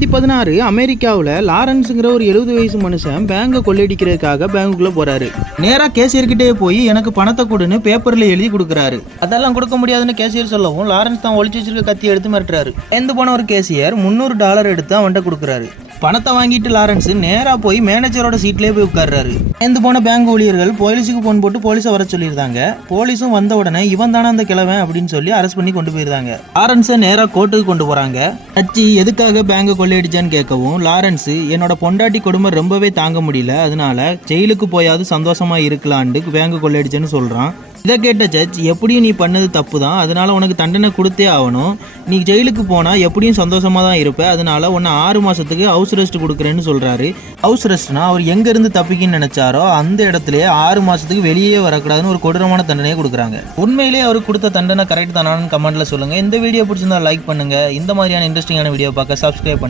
2016 அமெரிக்காவில் லாரன்ஸுங்கிற ஒரு 70 வயசு மனுஷன் பேங்கை கொள்ளையடிக்கிறதுக்காக பேங்குக்குள்ள போறாரு. நேரா கேசியர்கிட்டே போய் எனக்கு பணத்தை கொடுன்னு பேப்பர்ல எழுதி கொடுக்குறாரு. அதெல்லாம் கொடுக்க முடியாதுன்னு கேசியர் சொல்லவும் லாரன்ஸ் தான் ஒளிச்சு வச்சிருக்க கத்தி எடுத்து மிரட்டுறாரு. பயந்து போன ஒரு கேசியர் $300 எடுத்து அவன்கிட்ட கொடுக்குறாரு. பணத்தை வாங்கிட்டு லாரன்ஸ் நேரா போய் மேனேஜரோட சீட்லேயே போய் உட்கார்றாரு. பயந்து போன பேங்க் ஊழியர்கள் போலீஸுக்கு போன் போட்டு போலீஸை வர சொல்லியிருந்தாங்க. போலீஸும் வந்த உடனே இவன் தானே அந்த கிழவன் அப்படின்னு சொல்லி அரெஸ்ட் பண்ணி கொண்டு போயிருந்தாங்க. லாரன்ஸை நேரா கோர்ட்டுக்கு கொண்டு போறாங்க. கட்சி எதுக்காக பேங்கை கொள்ளையடிச்சான்னு கேட்கவும் லாரன்ஸ் என்னோட பொண்டாட்டி கொடுமை ரொம்பவே தாங்க முடியல, அதனால ஜெயிலுக்கு போயாவது சந்தோஷமா இருக்கலான்னு பேங்கு கொள்ளையடிச்சேன்னு சொல்றான். இதை கேட்ட ஜட்ஜ் எப்படியும் நீ பண்ணது தப்பு தான், அதனால உனக்கு தண்டனை கொடுத்தே ஆகணும். நீ ஜெயிலுக்கு போனா எப்படியும் சந்தோஷமா தான் இருப்ப, அதனால உன்னை 6 மாசத்துக்கு ஹவுஸ் ரெஸ்ட் கொடுக்குறேன்னு சொல்றாரு. ஹவுஸ் ரெஸ்ட்னா அவர் எங்க இருந்து தப்பிக்கன்னு நினைச்சாரோ அந்த இடத்துலயே 6 மாசத்துக்கு வெளியே வரக்கூடாதுன்னு ஒரு கொடூரமான தண்டனையை கொடுக்குறாங்க. உண்மையிலேயே அவருக்கு கொடுத்த தண்டனை கரெக்ட் தானான்னு கமெண்ட்ல சொல்லுங்க. இந்த வீடியோ பிடிச்சிருந்தா லைக் பண்ணுங்க. இந்த மாதிரியான இன்ட்ரெஸ்டிங்கான வீடியோ பார்க்க சப்ஸ்கிரைப் பண்ணுங்க.